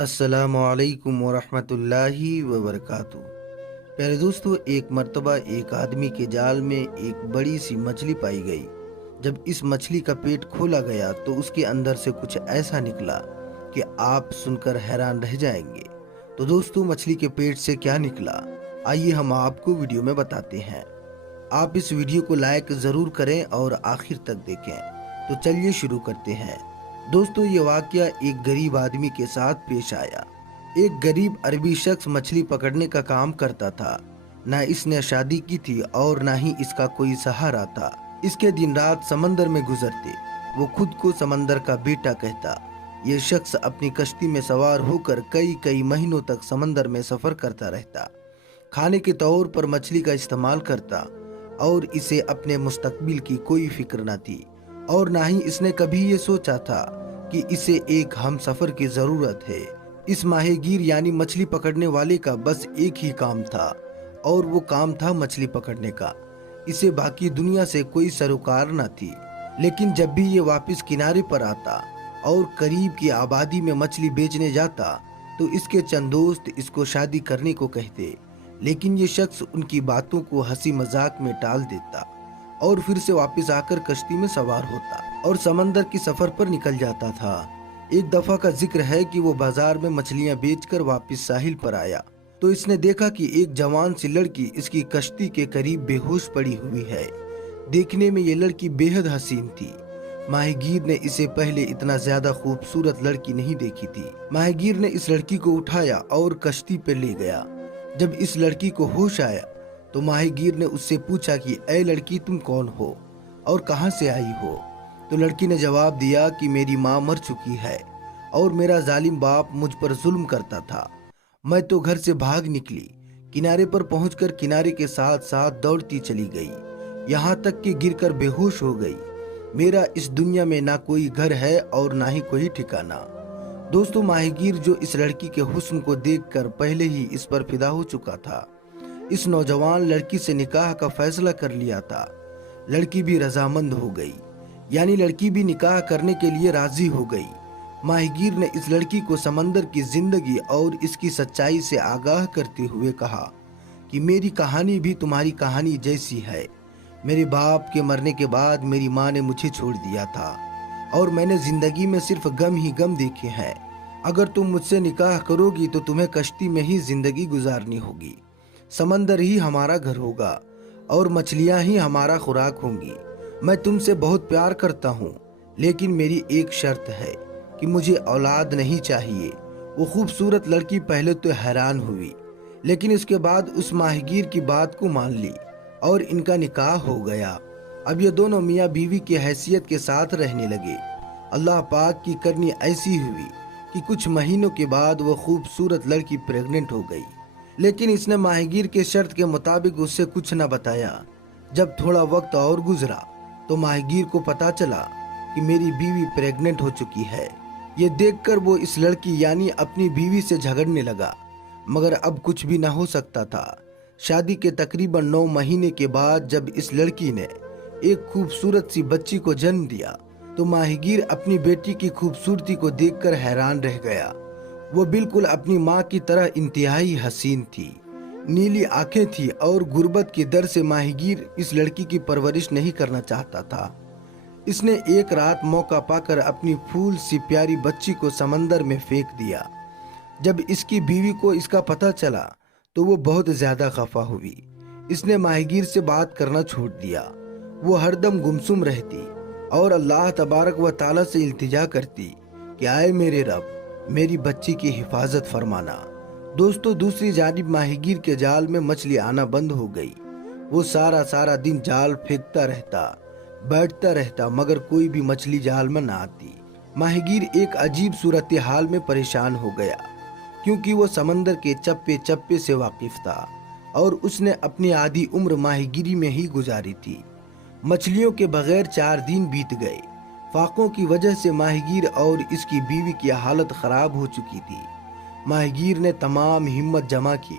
السلام علیکم ورحمۃ اللہ وبرکاتہ۔ پیارے دوستو، ایک مرتبہ ایک آدمی کے جال میں ایک بڑی سی مچھلی پائی گئی۔ جب اس مچھلی کا پیٹ کھولا گیا تو اس کے اندر سے کچھ ایسا نکلا کہ آپ سن کر حیران رہ جائیں گے۔ تو دوستو، مچھلی کے پیٹ سے کیا نکلا؟ آئیے ہم آپ کو ویڈیو میں بتاتے ہیں۔ آپ اس ویڈیو کو لائک ضرور کریں اور آخر تک دیکھیں۔ تو چلیے شروع کرتے ہیں۔ دوستو، یہ واقعہ ایک غریب آدمی کے ساتھ پیش آیا۔ ایک غریب عربی شخص مچھلی پکڑنے کا کام کرتا تھا۔ نہ اس نے شادی کی تھی اور نہ ہی اس کا کوئی سہارا تھا۔ اس کے دن رات سمندر میں گزرتے۔ وہ خود کو سمندر کا بیٹا کہتا۔ یہ شخص اپنی کشتی میں سوار ہو کر کئی مہینوں تک سمندر میں سفر کرتا رہتا۔ کھانے کے طور پر مچھلی کا استعمال کرتا اور اسے اپنے مستقبل کی کوئی فکر نہ تھی، اور نہ ہی اس نے کبھی یہ سوچا تھا کہ اسے ایک ہم سفر کی ضرورت ہے۔ اس ماہی گیر یعنی مچھلی پکڑنے والے کا بس ایک ہی کام تھا، اور وہ کام تھا مچھلی پکڑنے کا۔ اسے باقی دنیا سے کوئی سروکار نہ تھی۔ لیکن جب بھی یہ واپس کنارے پر آتا اور قریب کی آبادی میں مچھلی بیچنے جاتا تو اس کے چند دوست اس کو شادی کرنے کو کہتے، لیکن یہ شخص ان کی باتوں کو ہنسی مذاق میں ٹال دیتا اور پھر سے واپس آ کر کشتی میں سوار ہوتا اور سمندر کی سفر پر نکل جاتا تھا۔ ایک دفعہ کا ذکر ہے کہ وہ بازار میں مچھلیاں بیچ کر واپس ساحل پر آیا تو اس نے دیکھا کہ ایک جوان سی لڑکی اس کی کشتی کے قریب بے ہوش پڑی ہوئی ہے۔ دیکھنے میں یہ لڑکی بے حد حسین تھی۔ ماہی گیر نے اسے پہلے اتنا زیادہ خوبصورت لڑکی نہیں دیکھی تھی۔ ماہی گیر نے اس لڑکی کو اٹھایا اور کشتی پہ لے گیا۔ جب اس لڑکی کو ہوش آیا تو ماہی گیر نے اس سے پوچھا کہ اے لڑکی، تم کون ہو اور کہاں سے آئی ہو؟ تو لڑکی نے جواب دیا کہ میری ماں مر چکی ہے اور میرا ظالم باپ مجھ پر ظلم کرتا تھا۔ میں تو گھر سے بھاگ نکلی۔ کنارے پر پہنچ کر کنارے کے ساتھ ساتھ دوڑتی چلی گئی، یہاں تک کہ گر کر بے ہوش ہو گئی۔ میرا اس دنیا میں نہ کوئی گھر ہے اور نہ ہی کوئی ٹھکانہ۔ دوستو، ماہی گیر جو اس لڑکی کے حسن کو دیکھ کر پہلے ہی اس پر فدا ہو چکا تھا، اس نوجوان لڑکی سے نکاح کا فیصلہ کر لیا تھا۔ لڑکی بھی رضامند ہو گئی، یعنی لڑکی بھی نکاح کرنے کے لیے راضی ہو گئی۔ ماہی گیر نے اس لڑکی کو سمندر کی زندگی اور اس کی سچائی سے آگاہ کرتے ہوئے کہا کہ میری کہانی بھی تمہاری کہانی جیسی ہے۔ میرے باپ کے مرنے کے بعد میری ماں نے مجھے چھوڑ دیا تھا اور میں نے زندگی میں صرف غم ہی غم دیکھے ہیں۔ اگر تم مجھ سے نکاح کرو گی تو تمہیں کشتی میں ہی زندگی گزارنی ہوگی۔ سمندر ہی ہمارا گھر ہوگا اور مچھلیاں ہی ہمارا خوراک ہوں گی۔ میں تم سے بہت پیار کرتا ہوں، لیکن میری ایک شرط ہے کہ مجھے اولاد نہیں چاہیے۔ وہ خوبصورت لڑکی پہلے تو حیران ہوئی، لیکن اس کے بعد اس ماہی گیر کی بات کو مان لی اور ان کا نکاح ہو گیا۔ اب یہ دونوں میاں بیوی کی حیثیت کے ساتھ رہنے لگے۔ اللہ پاک کی کرنی ایسی ہوئی کہ کچھ مہینوں کے بعد وہ خوبصورت لڑکی پریگننٹ ہو گئی، لیکن اس نے ماہی گیر کے شرط کے مطابق اس سے کچھ نہ بتایا۔ جب تھوڑا وقت اور گزرا تو ماہی گیر کو پتا چلا کہ میری بیوی پریگننٹ ہو چکی ہے۔ یہ دیکھ کر وہ اس لڑکی یعنی اپنی بیوی سے جھگڑنے لگا، مگر اب کچھ بھی نہ ہو سکتا تھا۔ شادی کے تقریباً 9 مہینے کے بعد جب اس لڑکی نے ایک خوبصورت سی بچی کو جنم دیا تو ماہی گیر اپنی بیٹی کی خوبصورتی کو دیکھ کر حیران رہ گیا۔ وہ بالکل اپنی ماں کی طرح انتہائی حسین تھی، نیلی آنکھیں تھی، اور غربت کی در سے ماہی گیر اس لڑکی کی پرورش نہیں کرنا چاہتا تھا۔ اس نے ایک رات موقع پا کر اپنی پھول سی پیاری بچی کو سمندر میں پھینک دیا۔ جب اس کی بیوی کو اس کا پتہ چلا تو وہ بہت زیادہ خفا ہوئی۔ اس نے ماہی گیر سے بات کرنا چھوڑ دیا۔ وہ ہر دم گمسم رہتی اور اللہ تبارک و تعالیٰ سے التجا کرتی کہ آئے میرے رب، میری بچی کی حفاظت فرمانا۔ دوستو، دوسری جانب ماہی گیر کے جال میں مچھلی آنا بند ہو گئی۔ وہ سارا دن جال پھینکتا رہتا، بیٹھتا رہتا، مگر کوئی بھی مچھلی جال میں نہ آتی۔ ماہی گیر ایک عجیب صورتحال میں پریشان ہو گیا، کیونکہ وہ سمندر کے چپے چپے سے واقف تھا اور اس نے اپنی آدھی عمر ماہی گیری میں ہی گزاری تھی۔ مچھلیوں کے بغیر 4 دن بیت گئے۔ فاقوں کی وجہ سے ماہی گیر اور اس کی بیوی کی حالت خراب ہو چکی تھی۔ ماہی گیر نے تمام ہمت جمع کی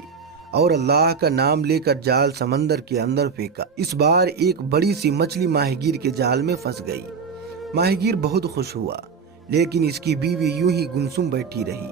اور اللہ کا نام لے کر جال سمندر کے اندر پھینکا۔ اس بار ایک بڑی سی مچھلی ماہی گیر کے جال میں پھنس گئی۔ ماہی گیر بہت خوش ہوا، لیکن اس کی بیوی یوں ہی گمسم بیٹھی رہی۔